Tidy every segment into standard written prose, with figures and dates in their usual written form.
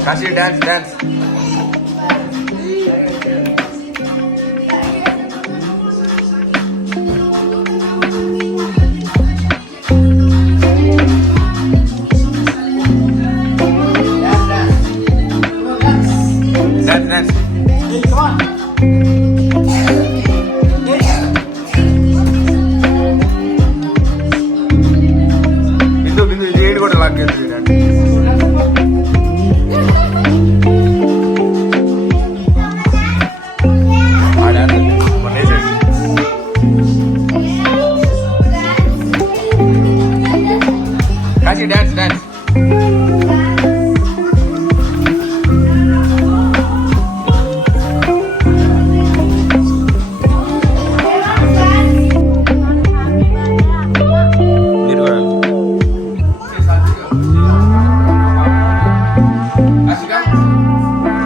Kashi, dance, dance. Dance, dance. Hey, come on. Bindu, Bindu, ఇది ఏడు కూడా లాక్కేది చూడండి. Kashi, dance, dance. మీరు కూడా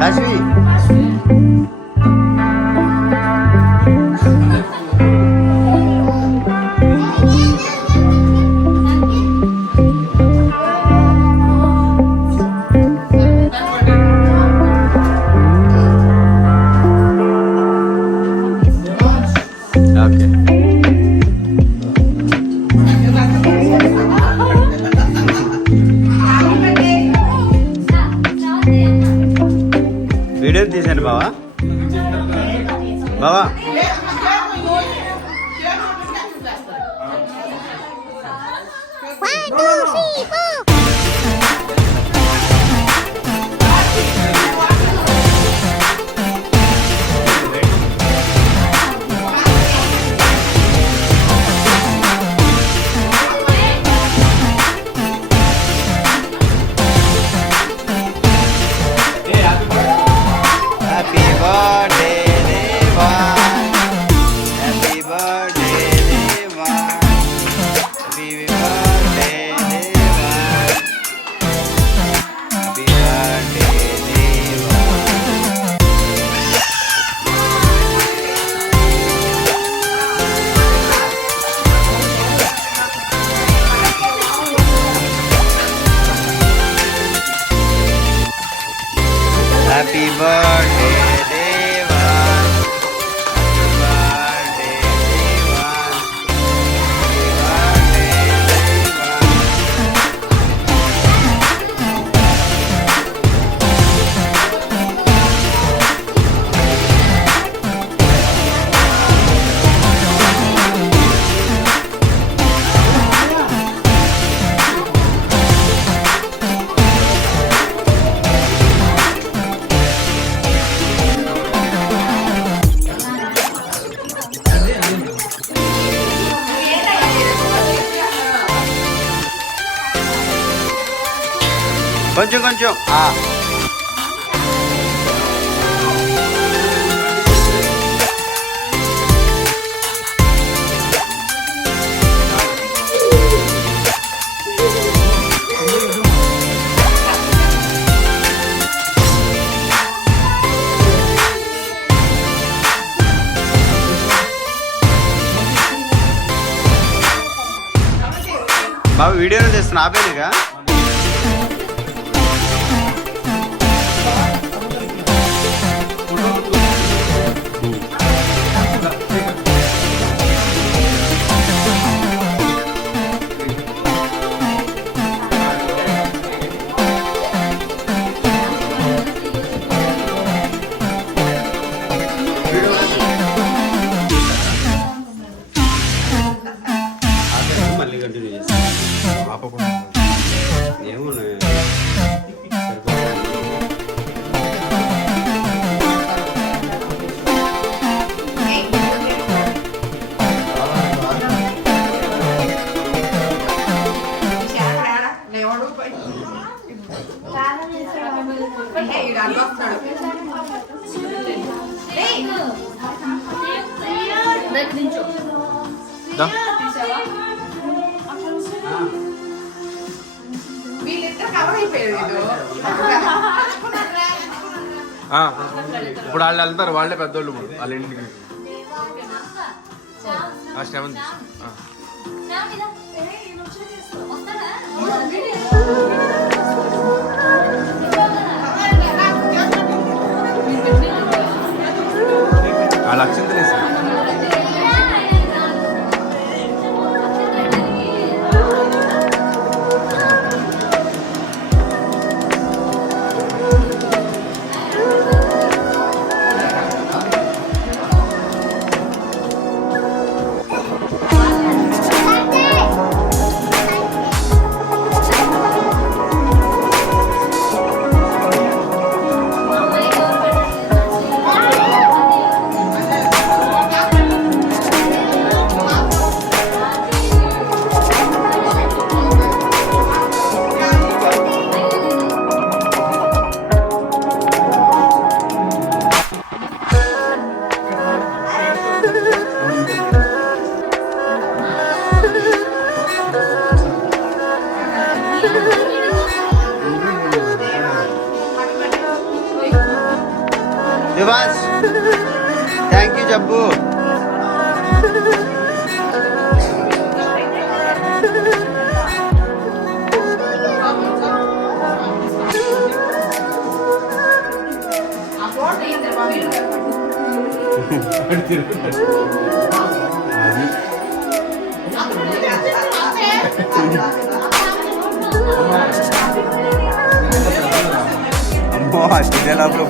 కాశీ ఓకే వీడియో తీసాను బావా బావా హ్యాపీ బర్త్డే దేవా హ్యాపీ బర్త్డే దేవా హ్యాపీ బర్త్డే దేవా హ్యాపీ బర్త్డే దేవా హ్యాపీ బర్త్డే దేవా హ్యాపీ బర్త్డే దేవా కొంచెం కొంచెం బాబు వీడియోలో చేస్తున్నా ఆపేదిగా మళ్ళీ కంటిన్యూ చేస్తాను ఆపకుండా ఏమన్నా వీళ్ళిద్దరు కవర్ అయిపోయారు ఇప్పుడు వాళ్ళు వెళ్తారు, వాళ్ళే పెద్దోళ్ళు ఇప్పుడు వాళ్ళ ఇంటికి. శ్రవణ్ వాళ్ళు అక్షంతలు వేస్తారు. దివాస్ థ్యాంక్ యూ జబ్బు. అమ్మో ఇదే లోపల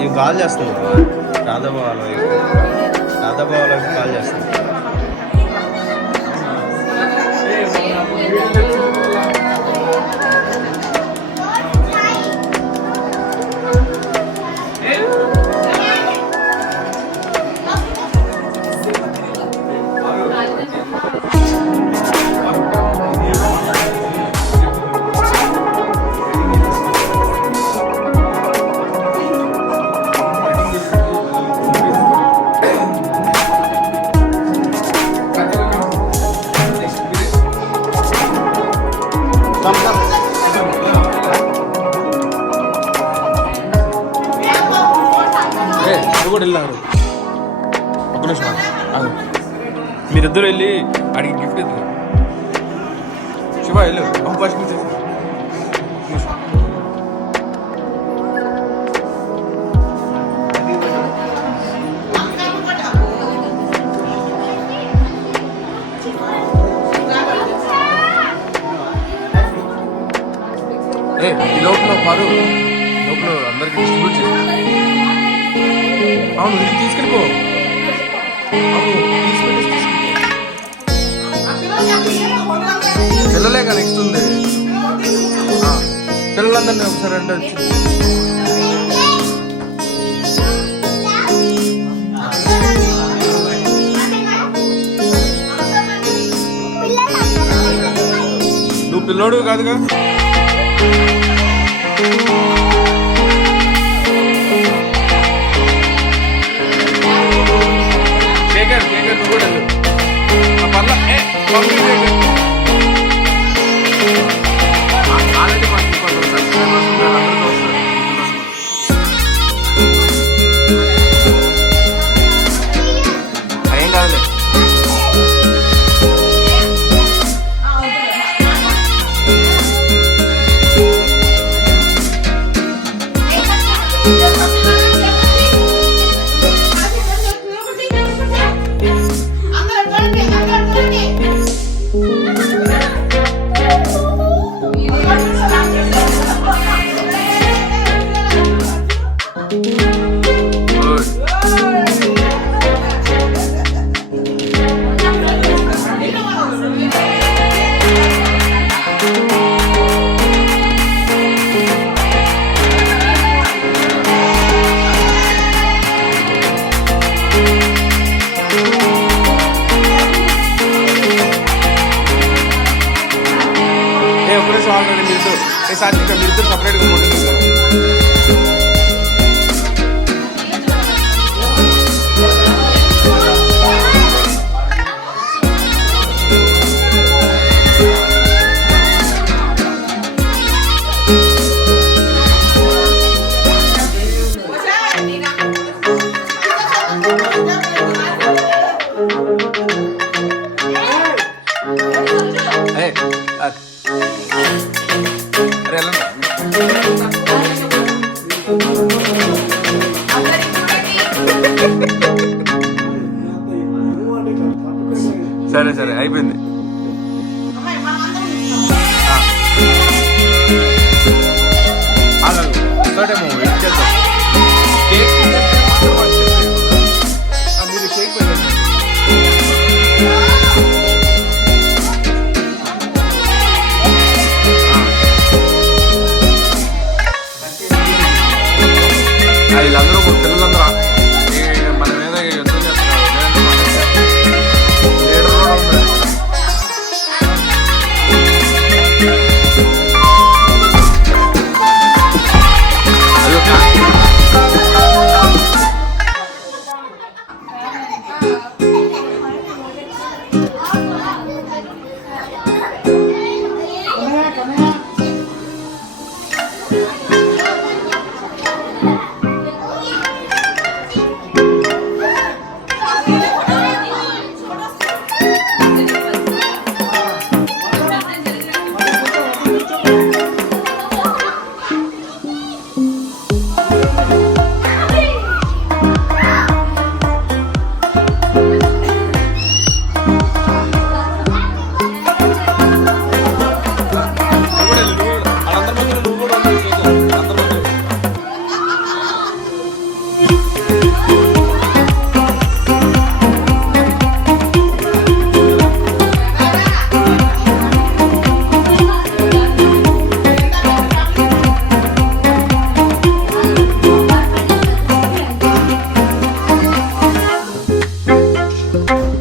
ఇవి కాల్ చేస్తాను రాధాబావాలకి కాల్ చేస్తాను. కూడా వెళ్ళారు. ఒక నిమిషం మీరిద్దరు వెళ్ళి అడిగి గిఫ్ట్ ఇద్దరు. శివ వెళ్ళు అవకాశం చేసి ఈ లోపల అందరికి డిస్ట్రిబ్యూట్ చేసి. అవును ఇది తీసుకెళ్ళిపో. పిల్లలేక నెక్స్ట్ ఉంది. పిల్లలందరినీ ఒకసారి అంటే వచ్చి నువ్వు పిల్లోడు కాదుగా. శేఖర్ నువ్వు కూడా పర్లా ఆల్రెడీ మనకి కొంచెం సబ్స్క్రైబర్స్ అందరికీ వస్తారు. ఏం కాదులే. వద్దు. ఏ సాత్విక మీరిద్దరు సపరేట్గా ఫోటో తీసుకున్నారు. సరే సరే అయిపోయింది. ఒకటేమో వెయిట్ చేద్దాం. కేక్ మీరు కేక్ పెట్టండి. వీళ్ళందరూ పిల్లలందరూ మన మీద యుద్ధం చేస్తున్నారు. లీడర్ కూడా ఉన్నారు.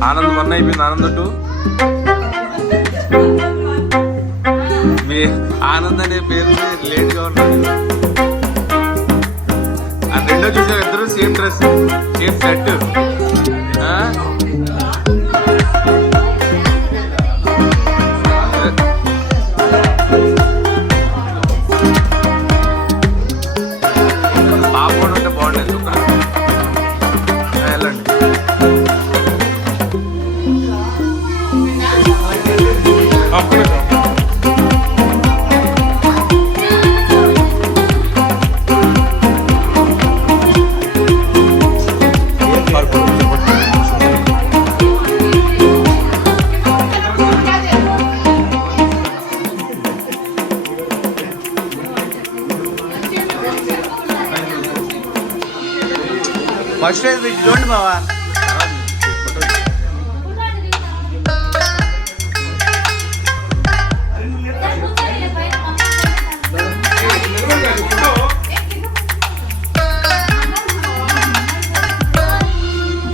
ఆనంద్ 1 అయిపోయింది. ఆనంద్ 2 మీ ఆనంద్ అనే పేరు లేట్గా ఉన్నాడు. ఆ రెండో చూసారు ఇద్దరు సేమ్ డ్రెస్ సేమ్ సెట్. పాప కూడా ఉంటే బాగుండేది. వెళ్ళండి. ఫస్ట్ రైజ్ పెట్టి చూడండి బావా.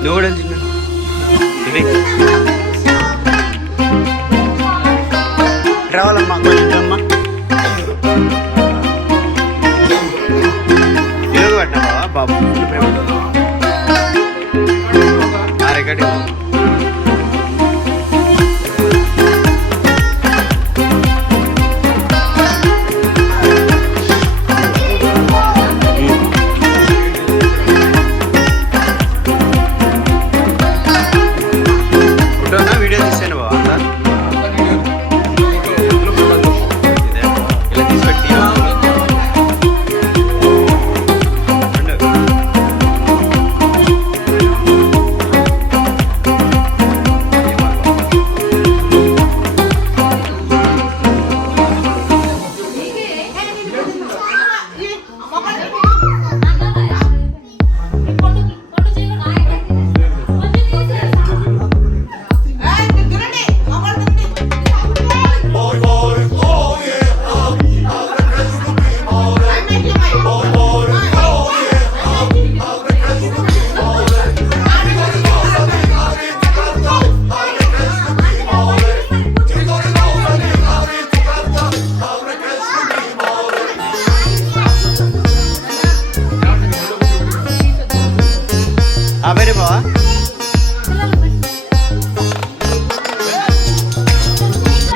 నువ్వు కూడా తిన్నా రావాలమ్మా కొంచెమ్మా. ఇలాగ పట్టినా బాబా బాబు. ఆ పేరే బావా